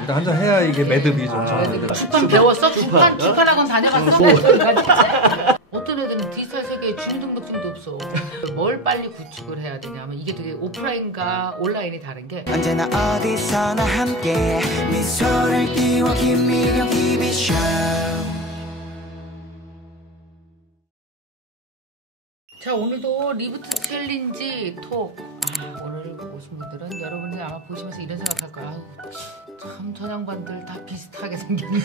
일단 한잔 해야 이게 매듭이 좀 정해져요. 주판 배웠어? 주판학원 다녀봤어? 어떤 애들은 디지털 세계에 주민등록증도 없어. 뭘 빨리 구축을 해야 되냐면 이게 되게 오프라인과 온라인이 다른 게 언제나 어디서나 함께 미소를 띄워 김미경 TV쇼. 자, 오늘도 리부트 챌린지 톡. 오늘 오신 분들은 여러분이 아마 보시면서 이런 생각할 거야. 참 저 양반들 다 비슷하게 생겼네.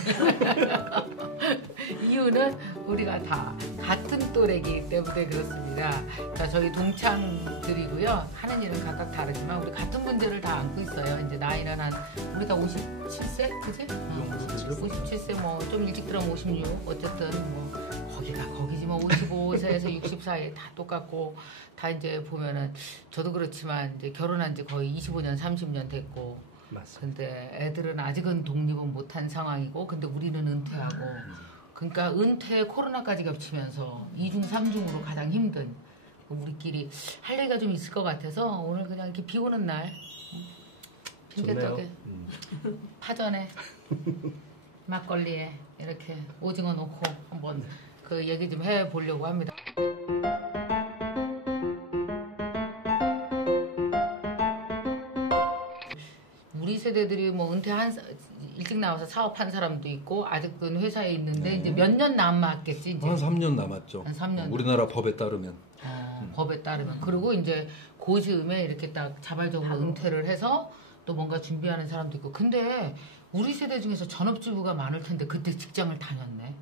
이유는 우리가 다 같은 또래이기 때문에 그렇습니다. 자, 저희 동창들이고요. 하는 일은 각각 다르지만 우리 같은 문제를 다 안고 있어요. 이제 나이는 한 우리 다 57세, 그지? 57세 뭐 좀 일찍 들어오면 56. 어쨌든 뭐 거기가 거기지 뭐 55세에서 60 사이 다 똑같고 다 이제 보면은 저도 그렇지만 이제 결혼한 지 거의 25년, 30년 됐고. 맞습니다. 근데 애들은 아직은 독립은 못한 상황이고, 근데 우리는 은퇴하고, 그러니까 은퇴 코로나까지 겹치면서 2중, 3중으로 가장 힘든 우리끼리 할 얘기가 좀 있을 것 같아서 오늘 그냥 이렇게 비 오는 날 빈대떡에 파전에 막걸리에 이렇게 오징어 놓고 한번 그 얘기 좀 해보려고 합니다. 우리 세대들이 뭐 일찍 나와서 사업한 사람도 있고 아직은 회사에 있는데 이제 몇 년 남았겠지. 이제. 한 3년 남았죠. 한 3년. 우리나라 법에 따르면. 법에 따르면. 그리고 이제 그 즈음에 이렇게 딱 자발적으로 은퇴를 해서 또 뭔가 준비하는 사람도 있고. 근데 우리 세대 중에서 전업주부가 많을 텐데 그때 직장을 다녔네.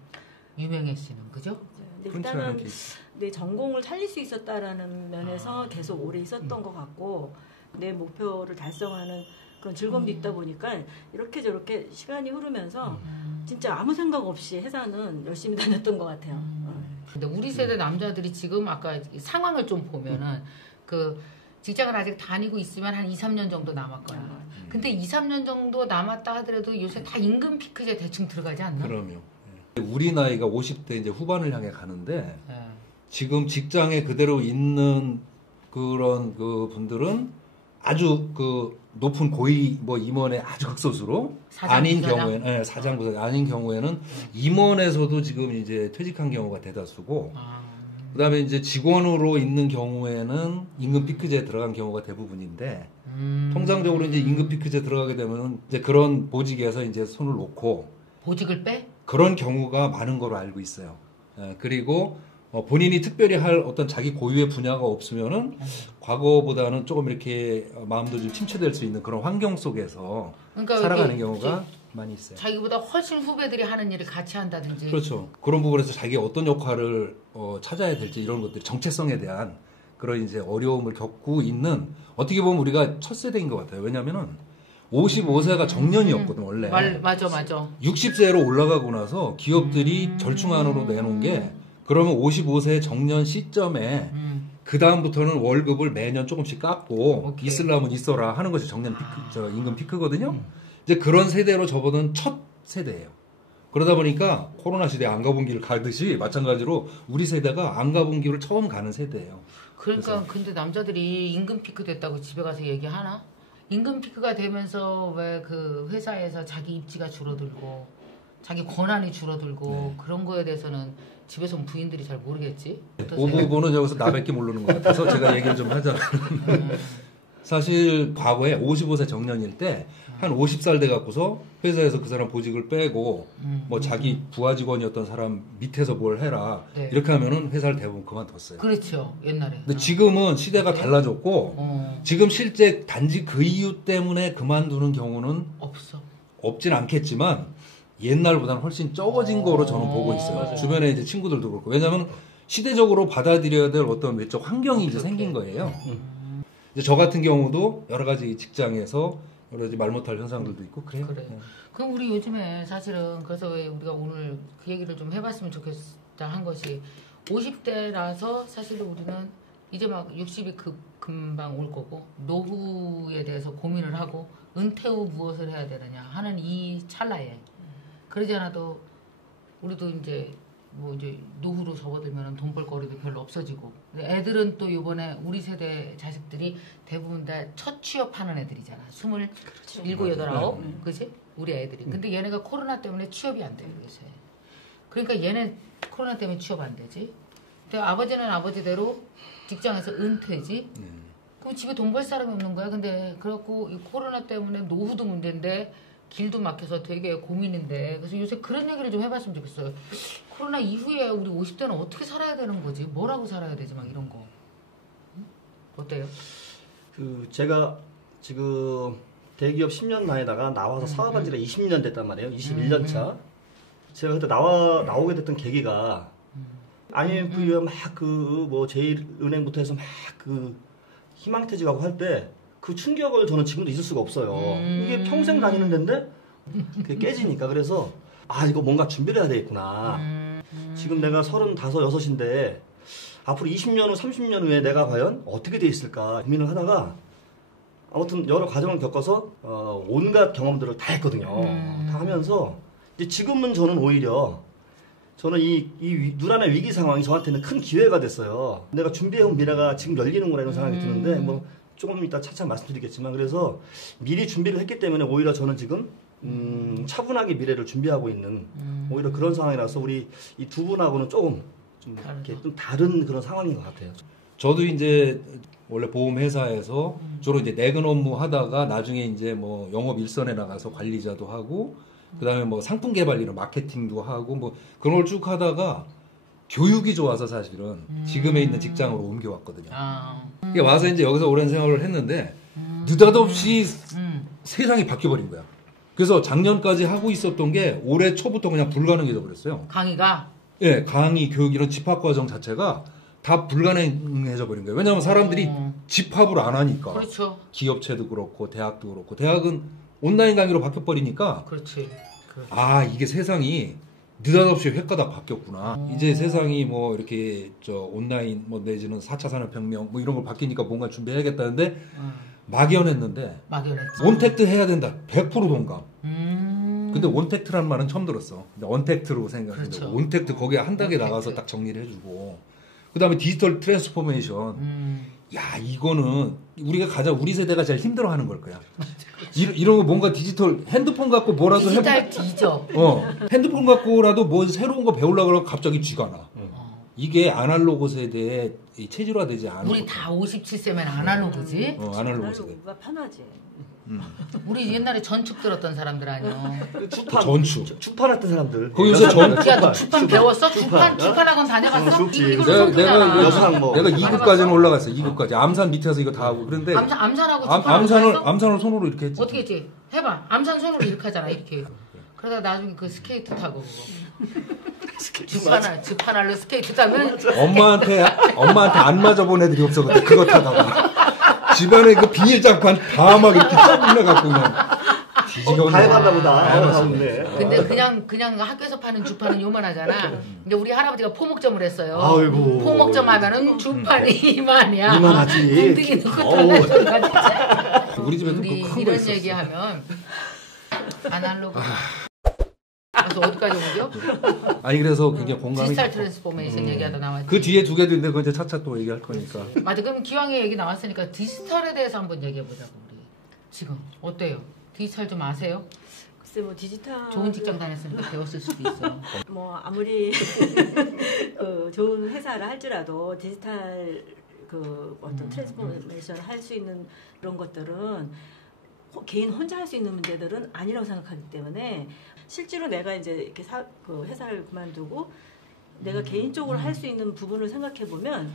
유명혜 씨는, 그죠? 일단은 내 전공을 살릴 수 있었다라는 면에서 계속 오래 있었던 것 같고 내 목표를 달성하는 그런 즐거움도 있다 보니까 이렇게 저렇게 시간이 흐르면서 진짜 아무 생각 없이 회사는 열심히 다녔던 것 같아요. 근데 우리 세대 남자들이 지금 아까 상황을 좀 보면은 그 직장을 아직 다니고 있으면 한 2, 3년 정도 남았거나. 근데 2, 3년 정도 남았다 하더라도 요새 다 임금 피크제 대충 들어가지 않나? 그럼요. 우리 나이가 50대 이제 후반을 향해 가는데 네. 지금 직장에 그대로 있는 그런 그 분들은 아주 그 높은 고위 뭐 임원의 아주 극소수로 아닌 경우에는 사장 부사장 아닌 경우에는 임원에서도 지금 이제 퇴직한 경우가 대다수고 그다음에 이제 직원으로 있는 경우에는 임금 피크제에 들어간 경우가 대부분인데 통상적으로 이제 임금 피크제 들어가게 되면 이제 그런 보직에서 이제 손을 놓고 보직을 빼? 그런 경우가 많은 걸로 알고 있어요. 그리고 본인이 특별히 할 어떤 자기 고유의 분야가 없으면은 과거보다는 조금 이렇게 마음도 좀 침체될 수 있는 그런 환경 속에서 그러니까 살아가는 경우가 많이 있어요. 자기보다 훨씬 후배들이 하는 일을 같이 한다든지. 그렇죠. 그런 부분에서 자기가 어떤 역할을 찾아야 될지 이런 것들이 정체성에 대한 그런 이제 어려움을 겪고 있는 어떻게 보면 우리가 첫 세대인 것 같아요. 왜냐면은 55세가 정년이었거든 원래. 맞아. 60세로 올라가고 나서 기업들이 절충안으로 내놓은 게 그러면 55세 정년 시점에 그 다음부터는 월급을 매년 조금씩 깎고 있으려면 있어라 하는 것이 정년 피크, 임금 피크거든요. 이제 그런 세대로 접어든 첫 세대예요. 그러다 보니까 코로나 시대에 안 가본 길을 가듯이 마찬가지로 우리 세대가 안 가본 길을 처음 가는 세대예요. 그러니까 근데 남자들이 임금 피크 됐다고 집에 가서 얘기하나? 임금 피크가 되면서 왜 그 회사에서 자기 입지가 줄어들고 자기 권한이 줄어들고 그런 거에 대해서는 집에서 부인들이 잘 모르겠지? 그 부분은 여기서 나밖에 모르는 것 같아서 제가 얘기를 좀 하자면 사실 과거에 55세 정년일 때 한 50살 돼 갖고서 회사에서 그 사람 보직을 빼고 뭐 자기 부하 직원이었던 사람 밑에서 뭘 해라 이렇게 하면은 회사를 대부분 그만뒀어요. 그렇죠. 옛날에. 근데 지금은 시대가 달라졌고 지금 실제 단지 그 이유 때문에 그만두는 경우는 없진 않겠지만 옛날보다는 훨씬 적어진 거로 저는 보고 있어요. 맞아요. 주변에 이제 친구들도 그렇고. 왜냐하면 시대적으로 받아들여야 될 어떤 외적 환경이 이제 생긴 거예요. 이제 저 같은 경우도 여러 가지 직장에서 여러 가지 말 못할 현상들도 있고 그래요. 그래. 그럼 우리 요즘에 사실은 그래서 왜 우리가 오늘 그 얘기를 좀 해봤으면 좋겠다 한 것이 50대라서 사실 우리는 이제 막 60이 금방 올 거고 노후에 대해서 고민을 하고 은퇴 후 무엇을 해야 되느냐 하는 이 찰나에 그러지 않아도 우리도 이제 뭐 이제 노후로 접어들면 돈 벌 거리도 별로 없어지고 애들은 또 이번에 우리 세대 자식들이 대부분 다 첫 취업하는 애들이잖아. 27, 8, 그지? 우리 애들이. 근데 얘네가 코로나 때문에 취업이 안 돼요, 요새. 그러니까 얘네 코로나 때문에 취업 안 되지. 근데 아버지는 아버지대로 직장에서 은퇴지. 그럼 집에 돈 벌 사람이 없는 거야. 근데 그래갖고 이 코로나 때문에 노후도 문제인데 길도 막혀서 되게 고민인데 그래서 요새 그런 얘기를 좀 해봤으면 좋겠어요. 코로나 이후에 우리 50대는 어떻게 살아야 되는 거지? 뭐라고 살아야 되지? 막 이런 거. 어때요? 제가 지금 대기업 10년 만에다가 나와서 사업한 지가 20년 됐단 말이에요. 21년 차. 제가 그때 나오게 됐던 계기가 IMF에 막 뭐 제일은행부터 해서 막 희망퇴직하고 할 때 그 충격을 저는 지금도 잊을 수가 없어요. 이게 평생 다니는 데인데 그게 깨지니까. 그래서 이거 뭔가 준비를 해야 되겠구나. 지금 내가 35, 6인데 앞으로 20년 후, 30년 후에 내가 과연 어떻게 돼 있을까 고민을 하다가 아무튼 여러 과정을 겪어서 온갖 경험들을 다 했거든요. 다 하면서 이제 지금은 저는 오히려 저는 이 누란의 위기 상황이 저한테는 큰 기회가 됐어요. 내가 준비해온 미래가 지금 열리는구나 이런 생각이 드는데 뭐 조금 이따 차차 말씀드리겠지만 그래서 미리 준비를 했기 때문에 오히려 저는 지금 차분하게 미래를 준비하고 있는 오히려 그런 상황이라서 우리 이 두 분하고는 조금 좀 다른 그런 상황인 것 같아요. 저도 이제 원래 보험회사에서 주로 이제 내근 업무 하다가 나중에 이제 뭐 영업 일선에 나가서 관리자도 하고 그다음에 뭐 상품 개발 이런 마케팅도 하고 뭐 그런 걸 쭉 하다가 교육이 좋아서 사실은 지금에 있는 직장으로 옮겨왔거든요. 이게 와서 이제 여기서 오랜 생활을 했는데 느닷없이 세상이 바뀌어버린 거야. 그래서 작년까지 하고 있었던 게 올해 초부터 그냥 불가능해져 버렸어요. 강의가? 예, 강의, 교육 이런 집합과정 자체가 다 불가능해져 버린 거예요. 왜냐하면 사람들이 집합을 안 하니까. 그렇죠. 기업체도 그렇고 대학도 그렇고 대학은 온라인 강의로 바뀌어버리니까. 그렇지. 이게 세상이 느닷없이 획가닥 바뀌었구나. 이제 세상이 뭐 이렇게 온라인 뭐 내지는 4차 산업혁명 뭐 이런 걸 바뀌니까 뭔가 준비해야겠다는데 막연했는데 온택트 해야 된다. 100% 동감. 근데 온택트라는 말은 처음 들었어. 근데 언택트로 생각했는데 그렇죠. 온택트 거기에 한 단계 나가서 딱 정리를 해주고 그 다음에 디지털 트랜스포메이션. 야 이거는 우리 세대가 제일 힘들어하는 걸 거야. 이런 거 뭔가 디지털 핸드폰 갖고 뭐라도 디지털 뒤져. 핸드폰 갖고라도 뭐 새로운 거 배우려고 그러면 갑자기 쥐가 나. 이게 아날로그 세대에 체질화되지 않아. 우리 다 57세면 아날로그지? 아날로그 세대. 아날로그가 편하지. 우리 옛날에 전축 들었던 사람들 아니야. 축판 했던 사람들. 거기서 야, 너 축판 배웠어? 축판학원 다녀봤어? 내가 2급까지는 올라갔어. 2급까지. 암산 밑에서 이거 다 하고. 그런데 암산하고 축판 암산을 손으로 이렇게 했지. 어떻게 했지? 해봐. 암산 손으로 이렇게 하잖아. 이렇게. 그러다 나중에 그 스케이트 타고 주판알로 스케이트 타면 엄마한테 안 맞아본 애들이 없어. 그때 그거 타다가 집안에 그 비닐장판 다 막 이렇게 찔러갖고 그냥 뒤지게 다 해봤나 보다. 근데 그냥 학교에서 파는 주판은 요만하잖아. 근데 우리 할아버지가 포목점을 했어요. 아이고. 포목점 하면은 주판이 이만이야. 이만하지. 궁둥이 넣고 타가지고. 우리 집에도 우리 큰 거 이런 있었어. 얘기하면 아날로그. 그래서 어디까지 오죠? 아니 그래서 굉장히 공감이. 디지털 트랜스포메이션 얘기하다 나왔지. 그 뒤에 두 개도 있는데 그거 이제 차차 또 얘기할 거니까. 맞아. 그럼 기왕에 얘기 나왔으니까 디지털에 대해서 한번 얘기해보자고 우리. 지금 어때요? 디지털 좀 아세요? 글쎄 뭐 디지털 좋은 직장 다녔으니까 배웠을 수도 있어. 뭐 아무리 좋은 회사를 할지라도 디지털 어떤 트랜스포메이션을 할 수 있는 그런 것들은 개인 혼자 할 수 있는 문제들은 아니라고 생각하기 때문에 실제로 내가 이제 이렇게 회사를 그만두고 내가 개인적으로 할 수 있는 부분을 생각해 보면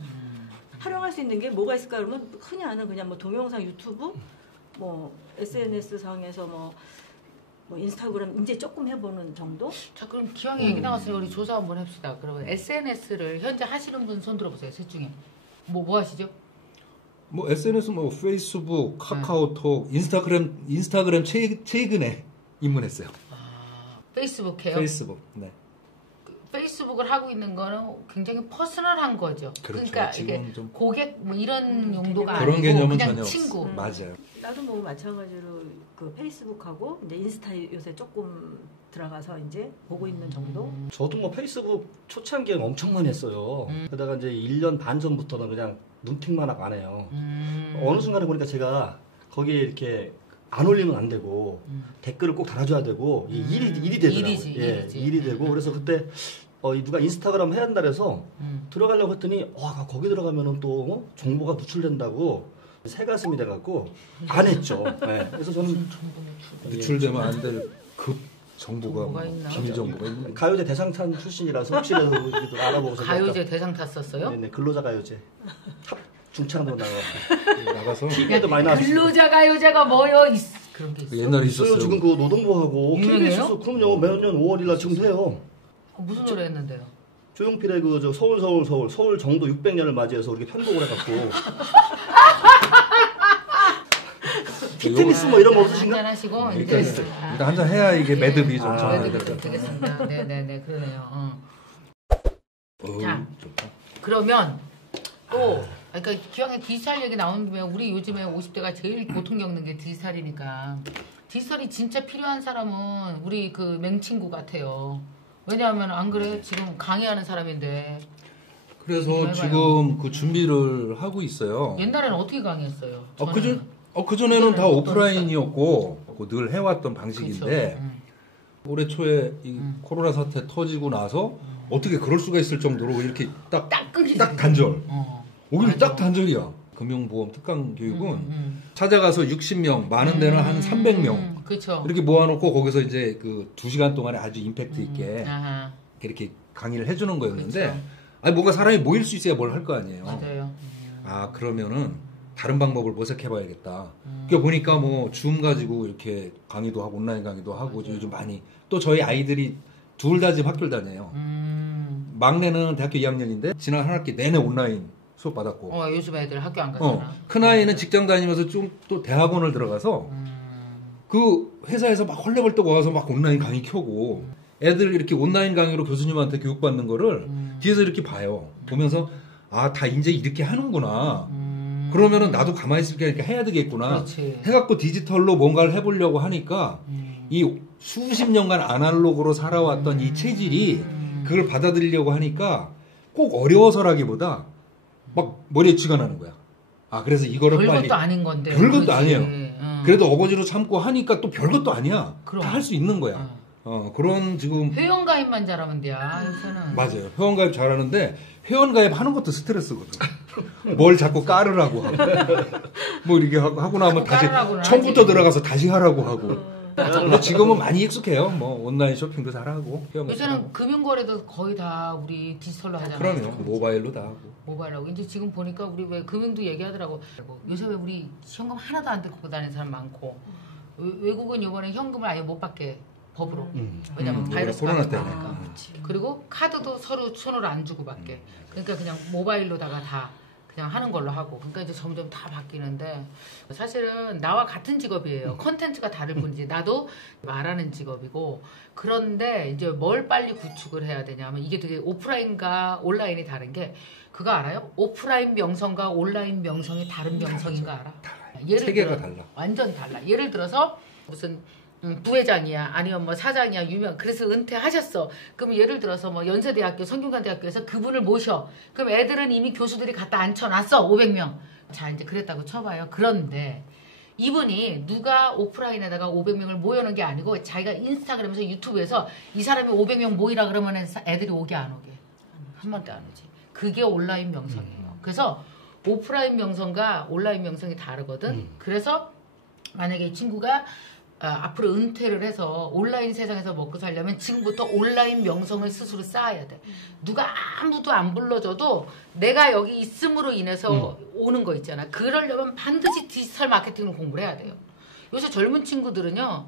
활용할 수 있는 게 뭐가 있을까 그러면 흔히 아는 그냥 뭐 동영상 유튜브 뭐 SNS 상에서 뭐 인스타그램 이제 조금 해보는 정도? 자 그럼 기왕에 얘기 나왔으니 우리 조사 한번 합시다. 그러면 SNS를 현재 하시는 분 손 들어보세요. 셋 중에 뭐 하시죠? 뭐 SNS 뭐 페이스북, 카카오톡, 인스타그램 최근에 입문했어요. 페이스북 해요? 페이스북. 네. 페이스북을 하고 있는 거는 굉장히 퍼스널한 거죠. 그렇죠. 그러니까 이게 지금 좀 고객 뭐 이런 용도가 그런 아니고 개념은 그냥 전혀 친구. 없어요. 맞아요. 나도 뭐 마찬가지로 그 페이스북하고 이제 인스타 요새 조금 들어가서 이제 보고 있는 정도. 저도 뭐 페이스북 초창기에 엄청 많이 했어요. 그러다가 이제 1년 반 전부터는 그냥 눈팅만 하고 안 해요. 어느 순간에 보니까 제가 거기에 이렇게 안 올리면 안 되고 댓글을 꼭 달아줘야 되고 일이 되더라고요. 일이 되고 그래서 그때 누가 인스타그램 해야 한다 그래서 들어가려고 했더니 거기 들어가면은 또 정보가 누출된다고 새가슴이 돼갖고 안 했죠. 네. 그래서 저는 누출되면 안 될 급 정보가 있나? 기밀 정보가 있는. 가요제 대상탄 출신이라서 혹시라도 알아보고 가요제 대상 탔었어요? 네네 근로자 가요제 중창으로 나가서 TV에도 많이 나왔어요. 근로자 가요제가 뭐요? 그런 게 있어. 옛날에 있었어요. 지금 그 노동부하고 유명해요? KBS에서 그럼요 매년 5월이라 지금도 해요. 무슨 노래 했는데요? 조용필의 그 서울 정도 600년을 맞이해서 우리 편곡을 해갖고 피트니스 뭐 이런 거 없으신가? 한잔 하시고 일단 이제 한잔 해야 이게 매듭이 좀 매듭이 잘 좀 되겠습니다. 네네네 그러네요. 자. 좋다. 그러면 또 그러니까 기왕에 디지털 얘기 나오는 김에 우리 요즘에 50대가 제일 고통 겪는 게 디지털이니까 디지털이 진짜 필요한 사람은 우리 그 맹친구 같아요. 왜냐하면 안 그래? 지금 강의하는 사람인데 그래서 해봐요. 지금 그 준비를 하고 있어요. 옛날에는 어떻게 강의했어요? 그전에는 다 오프라인이었고 늘 해왔던 방식인데 그쵸. 올해 초에 이 코로나 사태 터지고 나서 어떻게 그럴 수가 있을 정도로 이렇게 딱 단절. 오히려 딱 단절이야. 금융보험 특강 교육은 찾아가서 60명, 많은 데는 한 300명 그렇죠. 이렇게 모아놓고 거기서 이제 그 2시간 동안에 아주 임팩트 있게 아하. 이렇게 강의를 해주는 거였는데 그쵸. 아니 뭔가 사람이 모일 수 있어야 뭘 할 거 아니에요. 맞아요. 그러면은 다른 방법을 모색해봐야겠다. 그러니까 보니까 뭐 줌 가지고 이렇게 강의도 하고 온라인 강의도 하고 요즘 많이 또 저희 아이들이 둘 다 지금 학교를 다녀요. 막내는 대학교 2학년인데 지난 한 학기 내내 온라인 수업 받았고. 요즘 애들 학교 안 가잖아. 큰 아이는 직장 다니면서 좀 또 대학원을 들어가서 그 회사에서 막 헐레벌떡 와서 막 온라인 강의 켜고 애들 이렇게 온라인 강의로 교수님한테 교육받는 거를 뒤에서 이렇게 봐요. 보면서 다 이제 이렇게 하는구나. 그러면은 나도 가만히 있을게 하니까 해야 되겠구나. 그렇지. 해갖고 디지털로 뭔가를 해보려고 하니까 이 수십 년간 아날로그로 살아왔던 이 체질이 그걸 받아들이려고 하니까 꼭 어려워서라기보다 막 머리에 쥐가 나는 거야. 그래서 이거를 별것도 빨리. 아닌 건데. 별것도 그렇지. 아니에요. 그래도 어거지로 참고 하니까 또 별것도 아니야. 다 할 수 있는 거야. 그런 지금. 회원가입만 잘하면 돼요, 요새는. 맞아요. 회원가입 잘하는데 회원가입 하는 것도 스트레스거든. 뭘 자꾸 깔으라고 하고. 뭐 이렇게 하고 나면 다시 처음부터 들어가서 다시 하라고 하고. 근데 지금은 많이 익숙해요. 뭐 온라인 쇼핑도 잘하고. 요새는 금융거래도 거의 다 우리 디지털로 하잖아요. 그럼요. 모바일로 다 하고. 모바일하고 이제 지금 보니까 우리 왜 금융도 얘기하더라고. 요새 왜 우리 현금 하나도 안 들고 다니는 사람 많고 외국은 이번에 현금을 아예 못 받게 법으로. 왜냐면 바이러스 코로나 때문에. 그리고 카드도 서로 손으로 안 주고 받게. 그러니까 그냥 모바일로다가 다 그냥 하는 걸로 하고. 그러니까 이제 점점 다 바뀌는데 사실은 나와 같은 직업이에요. 컨텐츠가 다를 뿐이지. 나도 말하는 직업이고. 그런데 이제 뭘 빨리 구축을 해야 되냐면 이게 되게 오프라인과 온라인이 다른 게 그거 알아요? 오프라인 명성과 온라인 명성이 다른 명성인가 알아? 체계가 달라. 완전 달라. 예를 들어서 무슨 부회장이야 아니면 뭐 사장이야 그래서 은퇴하셨어. 그럼 예를 들어서 뭐 연세대학교 성균관대학교에서 그분을 모셔. 그럼 애들은 이미 교수들이 갖다 앉혀놨어. 500명. 자 이제 그랬다고 쳐봐요. 그런데 이분이 누가 오프라인에다가 500명을 모여놓은 게 아니고 자기가 인스타그램에서 유튜브에서 이 사람이 500명 모이라 그러면 애들이 오게 안 오게. 한 번도 안 오지. 그게 온라인 명성이에요. 그래서 오프라인 명성과 온라인 명성이 다르거든. 그래서 만약에 이 친구가 앞으로 은퇴를 해서 온라인 세상에서 먹고 살려면 지금부터 온라인 명성을 스스로 쌓아야 돼. 누가 아무도 안 불러줘도 내가 여기 있음으로 인해서 오는 거 있잖아. 그러려면 반드시 디지털 마케팅을 공부를 해야 돼요. 요새 젊은 친구들은요.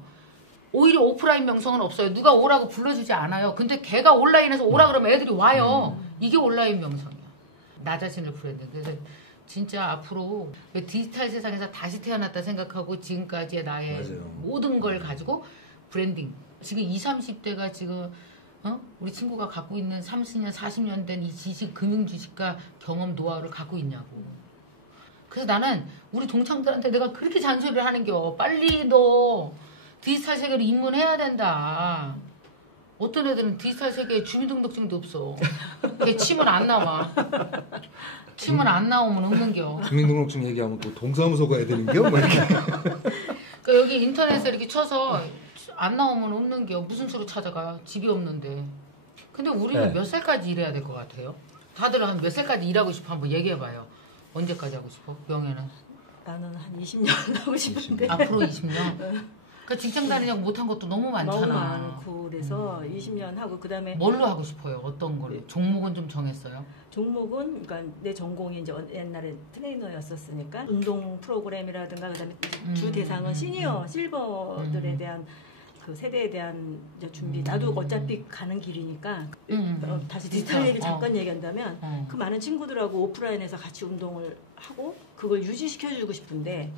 오히려 오프라인 명성은 없어요. 누가 오라고 불러주지 않아요. 근데 걔가 온라인에서 오라 그러면 애들이 와요. 이게 온라인 명성이야. 나 자신을 브랜드. 그래서 진짜 앞으로 디지털 세상에서 다시 태어났다 생각하고 지금까지의 나의 맞아요. 모든 걸 가지고 브랜딩. 지금 20, 30대가 지금 우리 친구가 갖고 있는 30년, 40년 된 이 지식, 금융 지식과 경험, 노하우를 갖고 있냐고. 그래서 나는 우리 동창들한테 내가 그렇게 잔소리를 하는겨. 빨리 너 디지털 세계로 입문해야 된다. 어떤 애들은 디지털 세계에 주민등록증도 없어. 걔 치면 안 나와. 치면 안 나오면 없는겨. 주민등록증 얘기하면 또 동사무소 가야 되는겨? 뭐 이렇게. 그러니까 여기 인터넷에 이렇게 쳐서 안 나오면 없는겨. 무슨 수로 찾아가? 집이 없는데. 근데 우리는 몇 살까지 일해야 될 것 같아요? 다들 한 몇 살까지 일하고 싶어? 한번 얘기해봐요. 언제까지 하고 싶어? 명예는? 나는 한 20년 하고 싶은데. 앞으로 20년? 그러니까 직장 다니냐고 못한 것도 너무 많잖아. 너무 많고 그래서 20년 하고 그다음에 뭘로 하고 싶어요? 어떤 걸로? 종목은 좀 정했어요? 종목은 그러니까 내 전공이 이제 옛날에 트레이너였었으니까 운동 프로그램이라든가 그다음에 주 대상은 시니어 실버들에 대한 그 세대에 대한 이제 준비. 나도 어차피 가는 길이니까 다시 디지털 얘기 잠깐 얘기한다면 그 많은 친구들하고 오프라인에서 같이 운동을 하고 그걸 유지시켜주고 싶은데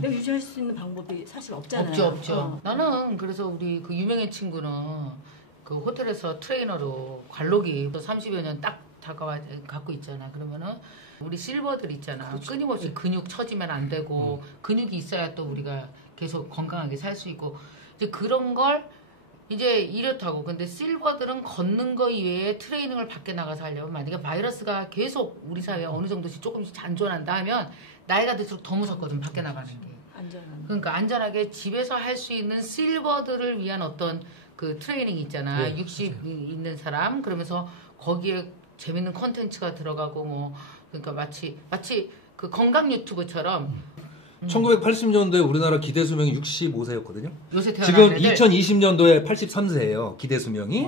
내가 유지할 수 있는 방법이 사실 없잖아요. 없죠. 나는 그래서 우리 그 유명한 친구는 그 호텔에서 트레이너로 관록이 30여 년 딱 갖고 있잖아. 그러면은 우리 실버들 있잖아. 그렇죠. 끊임없이 근육 처지면 안 되고 근육이 있어야 또 우리가 계속 건강하게 살 수 있고 이제 그런 걸 이제 이렇다고. 근데 실버들은 걷는 거 이외에 트레이닝을 밖에 나가서 하려면 만약에 바이러스가 계속 우리 사회에 어느 정도씩 조금씩 잔존한다 하면 나이가 들수록 더 무섭거든. 밖에 나가는 게. 그러니까 안전하게 집에서 할 수 있는 실버들을 위한 어떤 그 트레이닝 있잖아. 네, 60 있는 사람. 그러면서 거기에 재밌는 콘텐츠가 들어가고 뭐 그러니까 마치 그 건강 유튜브처럼 1980년도에 우리나라 기대 수명이 65세였거든요. 요새 지금 2020년도에 83세예요. 기대 수명이.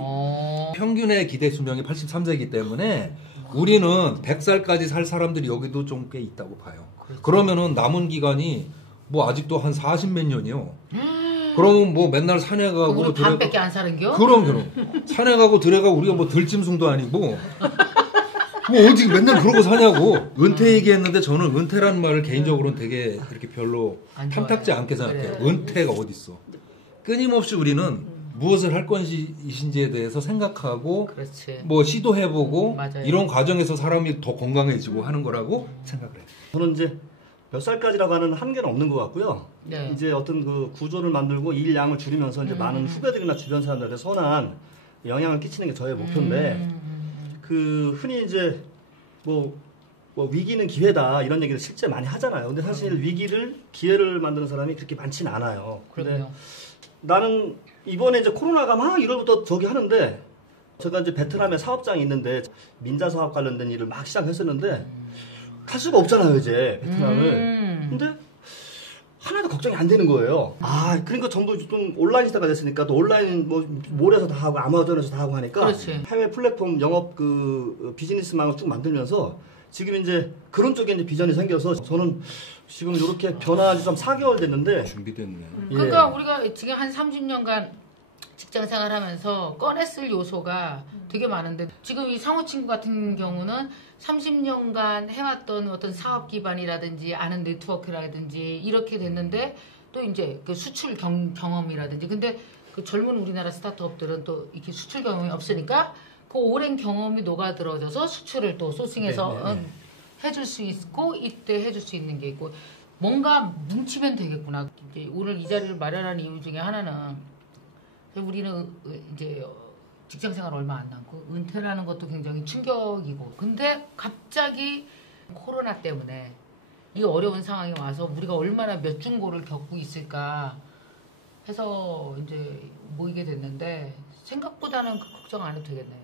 평균의 기대 수명이 83세이기 때문에 우리는 100살까지 살 사람들이 여기도 좀 꽤 있다고 봐요. 그렇죠. 그러면은 남은 기간이 뭐 아직도 한 40몇 년이요. 그러면 뭐 맨날 산에 가고 우리 반밖에 안 사는겨? 그럼 산에 가고 들어가 우리가 뭐 들짐승도 아니고 뭐 어디 맨날 그러고 사냐고. 은퇴 얘기했는데 저는 은퇴라는 말을 개인적으로는 되게 이렇게 별로 탐탁지 않게 생각해요. 그래. 은퇴가 어딨어. 끊임없이 우리는 무엇을 할 것인지에 대해서 생각하고 그렇지. 뭐 시도해보고 이런 과정에서 사람이 더 건강해지고 하는 거라고 생각을 해요. 저는 이제 몇 살까지라고 하는 한계는 없는 것 같고요. 네. 이제 어떤 그 구조를 만들고 일 양을 줄이면서 이제 많은 후배들이나 주변 사람들한테 선한 영향을 끼치는 게 저의 목표인데 그 흔히 이제 뭐 위기는 기회다 이런 얘기를 실제 많이 하잖아요. 근데 사실 위기를 기회를 만드는 사람이 그렇게 많지는 않아요. 근데 나는 이번에 이제 코로나가 막 1월부터 저기 하는데 제가 이제 베트남에 사업장이 있는데 민자 사업 관련된 일을 막 시작했었는데 갈 수가 없잖아요 이제 베트남을. 근데 하나도 걱정이 안 되는 거예요. 그러니까 전부 좀 온라인 시대가 됐으니까 또 온라인 뭐 몰에서 다 하고 아마존에서 다 하고 하니까 그렇지. 해외 플랫폼 영업 그 비즈니스망을 쭉 만들면서 지금 이제 그런 쪽에 이제 비전이 생겨서 저는 지금 이렇게 변화한 지 좀 4개월 됐는데 준비됐네. 그러니까 우리가 지금 한 30년간 직장 생활하면서 꺼냈을 요소가 되게 많은데 지금 이 상호 친구 같은 경우는 30년간 해왔던 어떤 사업 기반이라든지 아는 네트워크라든지 이렇게 됐는데 또 이제 그 수출 경험이라든지 근데 그 젊은 우리나라 스타트업들은 또 이렇게 수출 경험이 없으니까 그 오랜 경험이 녹아들어져서 수출을 또 소싱해서 해줄 수 있고 이때 해줄 수 있는 게 있고 뭔가 뭉치면 되겠구나. 이제 오늘 이 자리를 마련한 이유 중에 하나는 우리는 이제 직장 생활 얼마 안 남고 은퇴라는 것도 굉장히 충격이고 근데 갑자기 코로나 때문에 이 어려운 상황이 와서 우리가 얼마나 몇 중고를 겪고 있을까 해서 이제 모이게 됐는데 생각보다는 걱정 안 해도 되겠네요.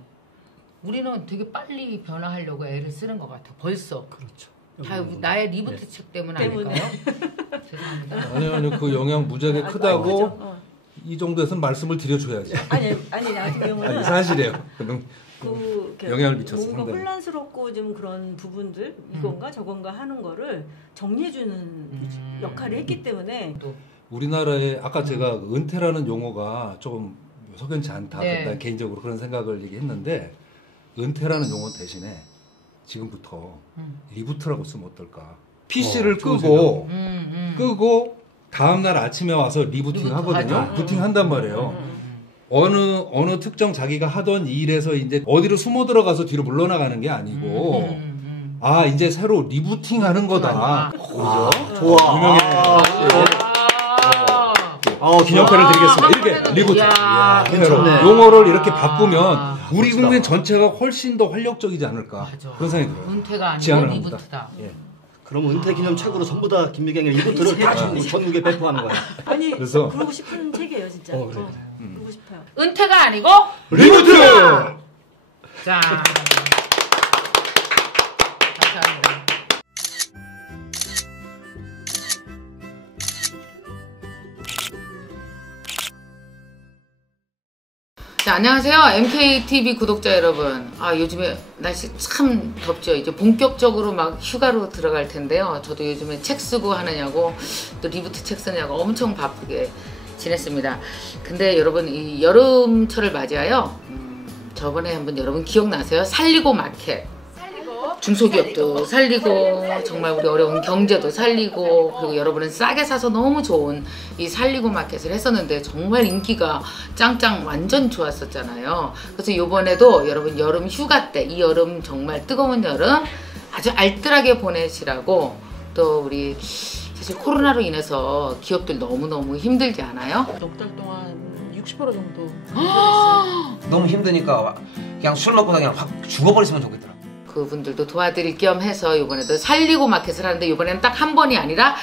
우리는 되게 빨리 변화하려고 애를 쓰는 것 같아. 벌써. 그렇죠. 다 나의 리부트 책 때문 아닐까요? 죄송합니다. 아니 그 영향 무지하게 크다고 이 정도에서는 말씀을 드려줘야지. 아니 나 같은 경우는 사실이에요. 영향을 미쳤어. 뭔가 상당히. 혼란스럽고 좀 그런 부분들 이건가 저건가 하는 거를 정리해주는 역할을 했기 때문에 또 우리나라에 아까 제가 은퇴라는 용어가 조금 석연치 않다. 네. 개인적으로 그런 생각을 얘기했는데 은퇴라는 용어 대신에 지금부터 리부트라고 쓰면 어떨까? PC를 끄고 끄고 다음날 아침에 와서 리부팅 하거든요. 하죠. 부팅 한단 말이에요. 어느 특정 자기가 하던 일에서 이제 어디로 숨어 들어가서 뒤로 물러나가는 게 아니고 아 이제 새로 리부팅 하는 거다. 그죠? 좋아. 유명해. 기념패를 드리겠습니다. 이렇게 리부팅. 괜찮네. 용어를 이렇게 바꾸면 우리 국민 전체가 훨씬 더 활력적이지 않을까. 맞아. 그런 생각이 들어요. 은퇴가 지향을 아니고 합니다. 리부트다. 예. 그럼 은퇴 기념 책으로 전부 다 김미경의 리부트를 다 전국에 배포하는 거야. 아니 그래서- 그러고 싶은 책이에요 진짜. 그래. 그러고 싶어요. 은퇴가 아니고 리부트! 자. 감사합니다. 자, 안녕하세요. MKTV 구독자 여러분. 요즘에 날씨 참 덥죠. 이제 본격적으로 막 휴가로 들어갈 텐데요. 저도 요즘에 책 쓰고 하느냐고 또 리부트 책 쓰느냐고 엄청 바쁘게 지냈습니다. 근데 여러분 이 여름철을 맞이하여 저번에 한번 여러분 기억나세요? 살리고 마켓. 중소기업도 살리고 정말 우리 어려운 경제도 살리고 그리고 여러분은 싸게 사서 너무 좋은 이 살리고 마켓을 했었는데 정말 인기가 짱짱 완전 좋았었잖아요. 그래서 이번에도 여러분 여름 휴가 때 이 여름 정말 뜨거운 여름 아주 알뜰하게 보내시라고 또 우리 사실 코로나로 인해서 기업들 너무너무 힘들지 않아요? 넉 달 동안 60% 정도. 너무 힘드니까 그냥 술 먹고 그냥 확 죽어버렸으면 좋겠더라. 그분들도 도와드릴 겸 해서 이번에도 살리고 마켓을 하는데 이번에는 딱 한 번이 아니라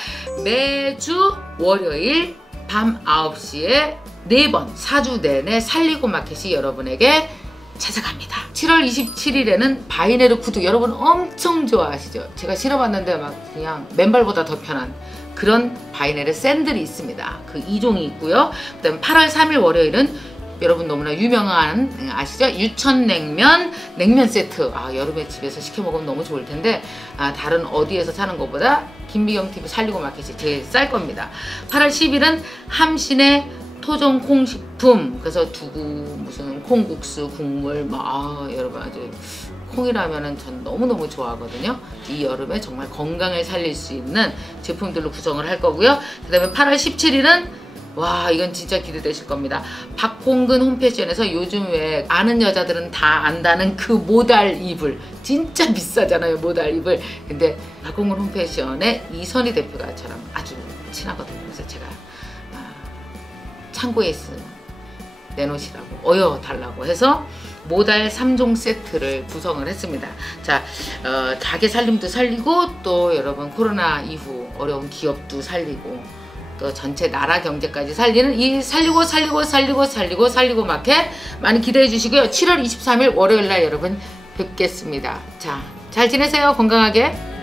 매주 월요일 밤 9시에 4번 4주 내내 살리고 마켓이 여러분에게 찾아갑니다. 7월 27일에는 바이네르 구두 여러분 엄청 좋아하시죠? 제가 실어봤는데 막 그냥 맨발보다 더 편한 그런 바이네르 샌들이 있습니다. 그 2종이 있고요. 그 다음에 8월 3일 월요일은 여러분 너무나 유명한 아시죠? 유천냉면 냉면 세트. 여름에 집에서 시켜 먹으면 너무 좋을 텐데 다른 어디에서 사는 것보다 김미경TV 살리고 마켓이 제일 쌀 겁니다. 8월 10일은 함신의 토종 콩식품. 그래서 두부 무슨 콩국수 국물 여러분 아주 콩이라면은 전 너무너무 좋아하거든요. 이 여름에 정말 건강을 살릴 수 있는 제품들로 구성을 할 거고요. 그 다음에 8월 17일은 와 이건 진짜 기대되실 겁니다. 박홍근 홈패션에서 요즘 왜 아는 여자들은 다 안다는 그 모달 이불 진짜 비싸잖아요. 모달 이불. 근데 박홍근 홈패션의 이선희 대표가 저랑 아주 친하거든요. 그래서 제가 창고에 있으면 내놓으시라고 달라고 해서 모달 3종 세트를 구성을 했습니다. 자, 가게 살림도 살리고 또 여러분 코로나 이후 어려운 기업도 살리고 또 전체 나라 경제까지 살리는 이 살리고 마켓 많이 기대해 주시고요. 7월 23일 월요일 날 여러분 뵙겠습니다. 자, 잘 지내세요. 건강하게.